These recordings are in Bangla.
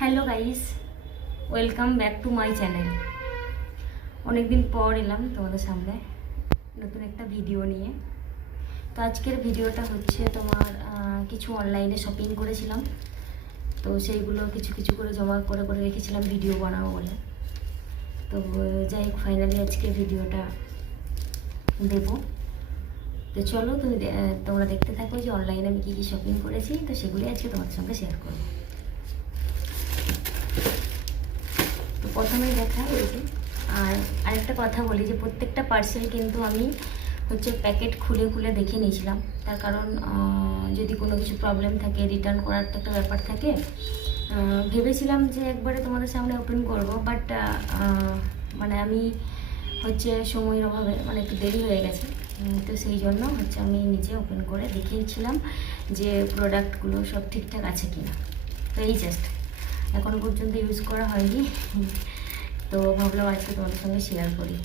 Hello guys, welcome back to my channel. অনেকদিন পর এলাম তোমাদের সামনে নতুন একটা ভিডিও নিয়ে। তো আজকের ভিডিওটা হচ্ছে তোমার কিছু অনলাইনে শপিং করেছিলাম, তো সেইগুলো কিছু কিছু করে জমা করে করে রেখেছিলাম ভিডিও বানাবো বলে। তো যাই হোক, ফাইনালি আজকে ভিডিওটা দেবো। তো চলো তোমরা দেখতে থাকো যে অনলাইনে আমি কী কী শপিং করেছি, তো সেগুলোই আজকে তোমাদের সঙ্গে শেয়ার করবো। তো প্রথমেই দেখা হয়েছে। আর আরেকটা কথা বলি যে প্রত্যেকটা পার্সেল কিন্তু আমি হচ্ছে প্যাকেট খুলে খুলে দেখে নিয়েছিলাম। তার কারণ যদি কোনো কিছু প্রবলেম থাকে, রিটার্ন করার তো একটা ব্যাপার থাকে। ভেবেছিলাম যে একবারে তোমাদের সামনে ওপেন করব, বাট মানে আমি হচ্ছে সময়ের অভাবে মানে একটু দেরি হয়ে গেছে। তো সেই জন্য হচ্ছে আমি নিজে ওপেন করে দেখিয়েছিলাম যে প্রোডাক্টগুলো সব ঠিকঠাক আছে কি না। তো এই জাস্ট এখনও পর্যন্ত ইউজ করা হয়নি, তো ভাবলাম আজকে তোমাদের সঙ্গে শেয়ার করি।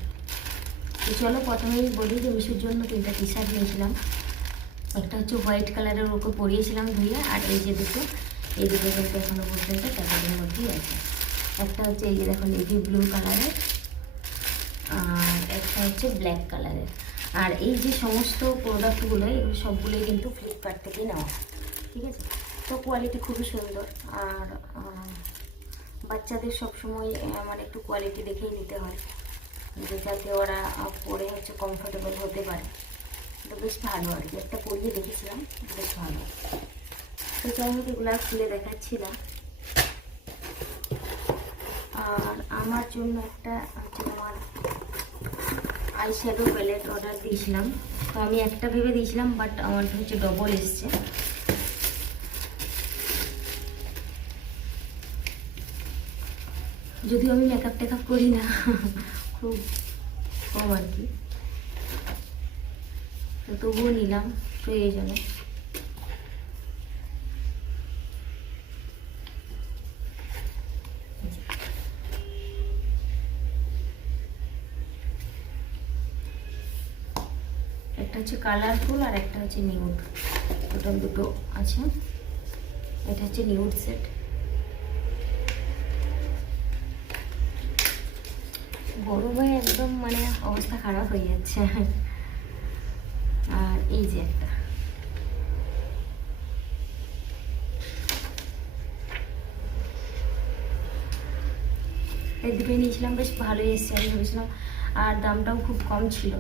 তো চলো প্রথমেই বলি যে মিশুর জন্য 3টা টি শার্ট নিয়েছিলাম। একটা হচ্ছে হোয়াইট কালারের, ওকে পরিয়েছিলাম ধুয়ে। আর এই যে দুটো, এই দুটো কিন্তু এখনও পর্যন্ত প্যাকেটের মধ্যেই আছে। একটা হচ্ছে এই যে দেখো নেভি ব্লু কালারের, আর একটা হচ্ছে ব্ল্যাক কালারের। আর এই যে সমস্ত প্রোডাক্টগুলো, এগুলো সবগুলোই কিন্তু ফ্লিপকার্ট থেকেই নেওয়া, ঠিক আছে। তো কোয়ালিটি খুবই সুন্দর। আর বাচ্চাদের সবসময় মানে একটু কোয়ালিটি দেখেই নিতে হয়, যে যাতে ওরা পরে হচ্ছে কমফোর্টেবল হতে পারে। তো বেশ ভালো আর কি, একটা পরিয়ে দেখেছিলাম, বেশ ভালো। তো যাই হোক, এগুলো আর খুলে দেখাচ্ছি না। আর আমার জন্য একটা হচ্ছে তোমার আই শ্যাডো প্যালেট অর্ডার দিয়েছিলাম। তো আমি একটা ভেবে দিয়েছিলাম, বাট আমার হচ্ছে ডবল এসছে। যদিও আমি মেকআপ টেকআপ করি না, খুব কম আর কি, তো তবুও নিলাম প্রয়োজনে। একটা হচ্ছে কালারফুল আর একটা হচ্ছে নিউড, টোটাল দুটো আছে। এটা হচ্ছে নিউড সেট। গরমে একদম মানে অবস্থা খারাপ হয়ে যাচ্ছে। আর এই যে একটা, এই দুটোই নিয়েছিলাম, বেশ ভালোই এসছে আমি ভেবেছিলাম। আর দামটাও খুব কম ছিল,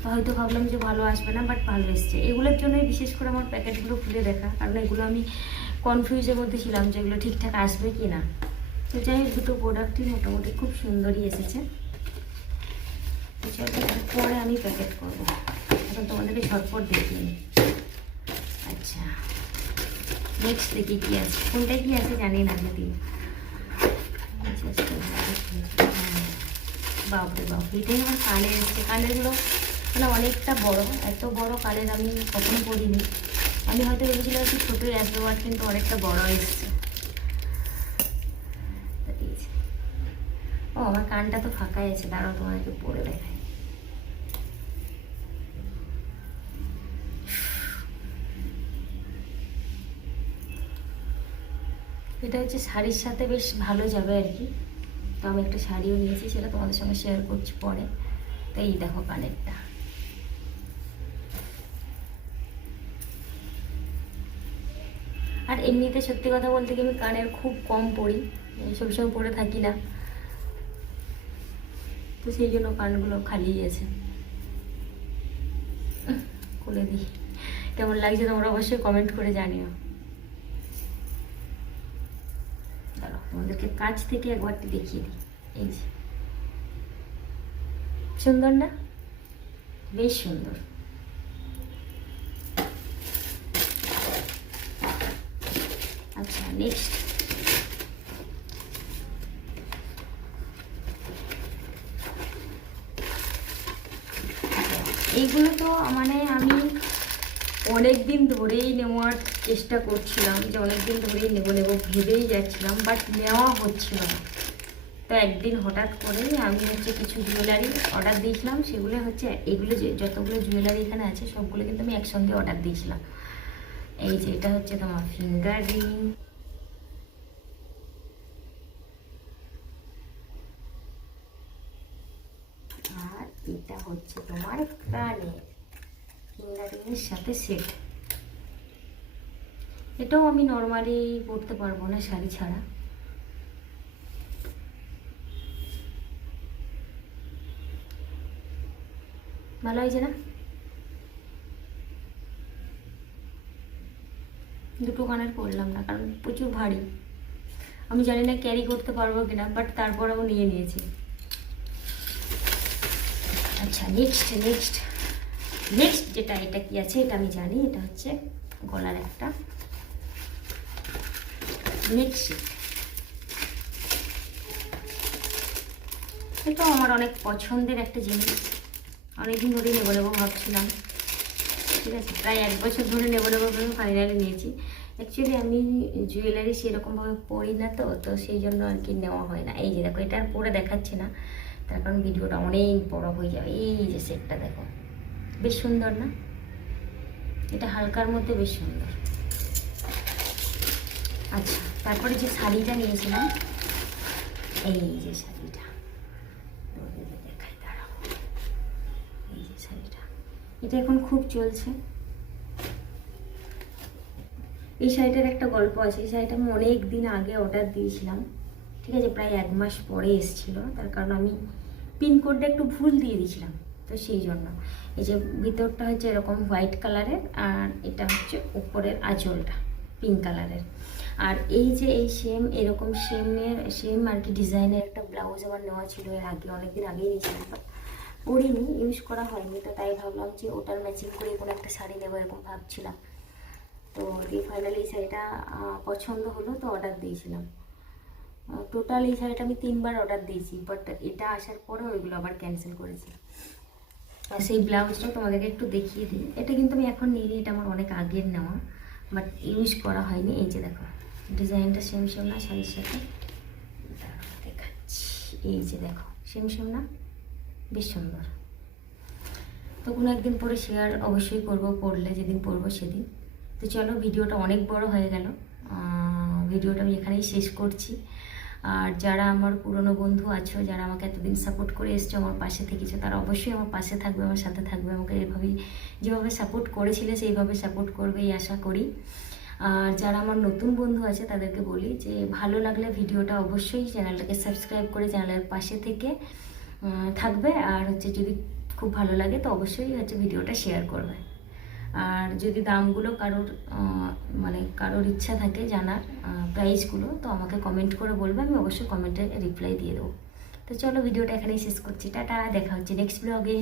তো হয়তো ভাবলাম যে ভালো আসবে না, বাট ভালো এসছে। এগুলোর জন্যই বিশেষ করে আমার প্যাকেটগুলো খুলে দেখা, কারণ এগুলো আমি কনফিউজের মধ্যে ছিলাম যে এগুলো ঠিকঠাক আসবে কি না। তো যাই হোক, দুটো প্রোডাক্টই মোটামুটি খুব সুন্দরই এসেছে। তো চলো পরে আমি প্যাকেট করবো, এখন তোমাদেরকে ঝটপট দেখিয়ে নিই। আচ্ছা, নেক্সট দেখি কী আছে, কোনটায় কী আছে জানি না যদি। বাপরে বাপ, এটাই আমার কানের এসছে। কানেরগুলো মানে অনেকটা বড়, এত বড় কানের আমি কখনো পরিনি। আমি হয়তো ভেবেছিলাম একটু ছোটোই আসবে, আর কিন্তু অনেকটা বড় এসছে। ও আমার কানটা তো ফাঁকাই আছে, দাঁড়াও তোমাকে পরে দেখাই। এটা হচ্ছে শাড়ির সাথে বেশ ভালো যাবে আর কি। তো আমি একটা শাড়িও নিয়েছি, সেটা তোমাদের সঙ্গে শেয়ার করছি পরে। তো এই দেখো কানেরটা। আর এমনিতে সত্যি কথা বলতে কি, আমি কানের খুব কম পরি, সবসময় পরে থাকি না, তো সেই জন্য কানগুলো খালি আছে। খুলে দিই, কেমন লাগছে তোমরা অবশ্যই কমেন্ট করে জানিও। দাঁড়াও তোমাদেরকে কাছ থেকে একবারটি দেখিয়ে দিই। এই যে, সুন্দর না? বেশ সুন্দর। আচ্ছা, নেক্সট এইগুলো তো মানে আমি অনেক দিন ধরেই নেওয়ার চেষ্টা করছিলাম, যে অনেক দিন ধরেই নেবো নেবো ভেবেই যাচ্ছিলাম, বাট নেওয়া হচ্ছিল না। তো একদিন হঠাৎ করেই আমি হচ্ছে কিছু জুয়েলারি অর্ডার দিয়েছিলাম। সেগুলো হচ্ছে এগুলো যে যতগুলো জুয়েলারি এখানে আছে সবগুলো কিন্তু আমি একসঙ্গে অর্ডার দিয়েছিলাম। এই যে এটা হচ্ছে তোমার ফিঙ্গার রিং, এটা হচ্ছে তোমার কানের ফিঙ্গারিংয়ের সাথে সেট। এটাও আমি নর্মালি পরতে পারবো না শাড়ি ছাড়া। ভালো হয়েছে না? দুটো কানের পরলাম না কারণ প্রচুর ভারী, আমি জানি না ক্যারি করতে পারবো কিনা, বাট তারপরেও নিয়ে নিয়েছি। আচ্ছা নেক্সট যেটা, এটা কি আছে এটা আমি জানি, এটা হচ্ছে গলার একটা নেক সেট। এটাও আমার অনেক পছন্দের একটা জিনিস, অনেকদিন ধরেই নেবো ভাবছিলাম, ঠিক আছে, প্রায় 1 বছর ধরে নেবো করে ফাইনালি নিয়েছি। অ্যাকচুয়ালি আমি জুয়েলারি সেরকমভাবে পরি না, তো সেই জন্য আর কি নেওয়া হয় না। এই যে দেখো, এটা আর পরে দেখাচ্ছে না তার কারণ ভিডিওটা অনেক বড় হয়ে যাবে। এই যে সেটটা দেখো, বেশ সুন্দর না? এটা হালকার মধ্যে বেশ সুন্দর। আচ্ছা, তারপরে যে শাড়িটা নিয়েছিলাম, এই যে শাড়িটা দেখাই, দাঁড়াও, এই যে শাড়িটা, এটা এখন খুব চলছে। এই শাড়িটার একটা গল্প আছে। এই শাড়িটা আমি অনেক দিন আগে অর্ডার দিয়েছিলাম, ঠিক আছে, প্রায় 1 মাস পরে এসেছিলো, তার কারণ আমি পিনকোডটা একটু ভুল দিয়ে দিয়েছিলাম, তো সেই জন্য। এই যে ভিতরটা হচ্ছে এরকম হোয়াইট কালারের, আর এটা হচ্ছে উপরের আঁচলটা পিঙ্ক কালারের। আর এই যে এই এরকম সেম আর কি ডিজাইনের একটা ব্লাউজ আমার নেওয়া ছিল এর আগে, অনেকদিন আগেই নিয়েছিলাম, বাট পরিনি, ইউজ করা হয়নি, তো তাই ভাবলাম যে ওটার ম্যাচিং করে কোনো একটা শাড়ি নেবো এরকম ভাবছিলাম। তো দিয়ে ফাইনালি এই শাড়িটা পছন্দ হলো, তো অর্ডার দিয়েছিলাম। টোটাল এই শাড়িটা আমি 3 বার অর্ডার দিয়েছি, বাট এটা আসার পরে ওইগুলো আবার ক্যান্সেল করেছি। আর সেই ব্লাউজটাও তোমাদেরকে একটু দেখিয়ে দিই। এটা কিন্তু আমি এখন নিয়ে নিই, এটা আমার অনেক আগের নেওয়া, বাট ইউজ করা হয়নি। এই যে দেখো, ডিজাইনটা সেম না শাড়ির সাথে, দেখাচ্ছি। এই যে দেখো, সেম না, বেশ সুন্দর। তো কোনো একদিন পরে শেয়ার অবশ্যই করবো, পরলে যেদিন পরবো সেদিন। তো চলো, ভিডিওটা অনেক বড় হয়ে গেল, ভিডিওটা আমি এখানেই শেষ করছি। আর যারা আমার পুরনো বন্ধু আছো, যারা আমাকে এতদিন সাপোর্ট করে এসছো, আমার পাশে থেকেছো, তারা অবশ্যই আমার পাশে থাকবে, আমার সাথে থাকবে, আমাকে এভাবেই যেভাবে সাপোর্ট করেছিলে সেইভাবে সাপোর্ট করবে এই আশা করি। আর যারা আমার নতুন বন্ধু আছে তাদেরকে বলি যে ভালো লাগলে ভিডিওটা অবশ্যই চ্যানেলটাকে সাবস্ক্রাইব করে চ্যানেলের পাশে থেকে থাকবে। আর হচ্ছে যদি খুব ভালো লাগে তো অবশ্যই হচ্ছে ভিডিওটা শেয়ার করবে। আর যদি দামগুলো কারোর ইচ্ছা থাকে জানার প্রাইসগুলো, তো আমাকে কমেন্ট করে বলবে, আমি অবশ্যই কমেন্টে রিপ্লাই দিয়ে দেবো। তো চলো, ভিডিওটা এখানেই শেষ করছি। টাটা, দেখা হচ্ছে নেক্সট ব্লগে।